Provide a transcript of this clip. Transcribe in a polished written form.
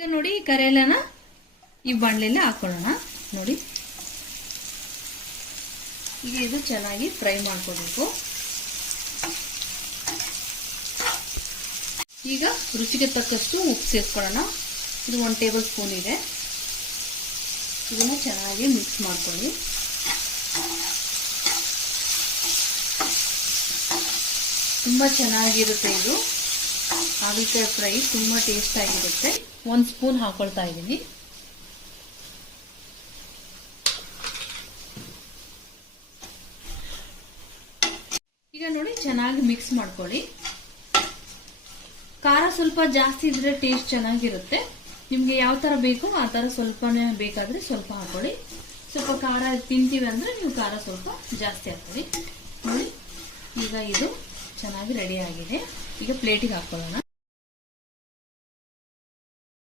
ಈಗ ನೋಡಿ ಈ ಕರೆಲನ ಈ ಬಾಣಲೆಯಲ್ಲಿ ಹಾಕೊಳ್ಳೋಣ. ನೋಡಿ ಈಗ ಇದು ಚೆನ್ನಾಗಿ ಫ್ರೈ ಮಾಡ್ಕೋಬೇಕು. ಈಗ ರುಚಿಗೆ ತಕ್ಕಷ್ಟು ಉಪ್ಪು ಸೇರಿಸ್ಕೊಳ್ಳೋಣ. ಇದು 1 ಟೇಬಲ್ ಸ್ಪೂನ್ ಇದೆ. ಇದನ್ನು ಚೆನ್ನಾಗಿ ಮಿಕ್ಸ್ ಮಾಡ್ಕೊಳ್ಳಿ. ತುಂಬ ಚೆನ್ನಾಗಿರುತ್ತೆ ಇದು ಹಾಗಲಕಾಯಿ ಫ್ರೈ, ತುಂಬ ಟೇಸ್ಟ್ ಆಗಿರುತ್ತೆ. 1 ಸ್ಪೂನ್ ಹಾಕೊಳ್ತಾ ಇದ್ದೀನಿ. ಈಗ ನೋಡಿ ಚೆನ್ನಾಗಿ ಮಿಕ್ಸ್ ಮಾಡ್ಕೊಳ್ಳಿ. ಖಾರ ಸ್ವಲ್ಪ ಜಾಸ್ತಿ ಇದ್ರೆ ಟೇಸ್ಟ್ ಚೆನ್ನಾಗಿರುತ್ತೆ. ನಿಮ್ಗೆ ಯಾವ ತರ ಬೇಕೋ ಆ ತರ ಸ್ವಲ್ಪನೇ ಬೇಕಾದ್ರೆ ಸ್ವಲ್ಪ ಹಾಕೊಳ್ಳಿ. ಸ್ವಲ್ಪ ಖಾರ ತಿಂತೀವಿ ಅಂದ್ರೆ ನೀವು ಖಾರ ಸ್ವಲ್ಪ ಜಾಸ್ತಿ ಹಾಕೊಳ್ಳಿ. ನೋಡಿ ಈಗ ಇದು ಚೆನ್ನಾಗಿ ರೆಡಿ ಆಗಿದೆ. ಈಗ ಪ್ಲೇಟಿಗೆ ಹಾಕೊಳ್ಳೋಣ.